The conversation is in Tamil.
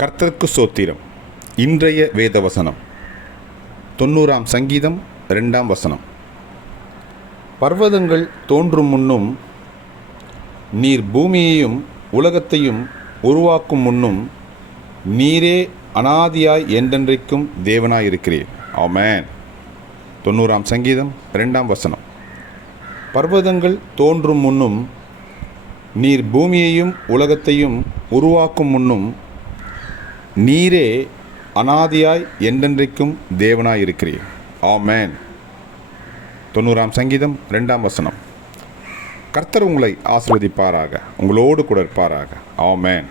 கர்த்தர்க்கு சோத்திரம் இன்றைய வேத வசனம் தொண்ணூறாம் சங்கீதம் ரெண்டாம் வசனம் பர்வதங்கள் தோன்றும் முன்னும் நீர் பூமியையும் உலகத்தையும் உருவாக்கும் முன்னும் நீரே அனாதியாய் என்றென்றைக்கும் தேவனாயிருக்கிறீர் ஆமேன் தொண்ணூறாம் சங்கீதம் ரெண்டாம் வசனம் பர்வதங்கள் தோன்றும் முன்னும் நீர் பூமியையும் உலகத்தையும் உருவாக்கும் முன்னும் நீரே அனாதியாய் என்றென்றைக்கும் தேவனாய் இருக்கிறீர் ஆமேன் தொண்ணூறாம் சங்கீதம் ரெண்டாம் வசனம் கர்த்தர் உங்களை ஆசிர்வதிப்பாராக உங்களோடு கூட இருப்பாராக ஆமேன்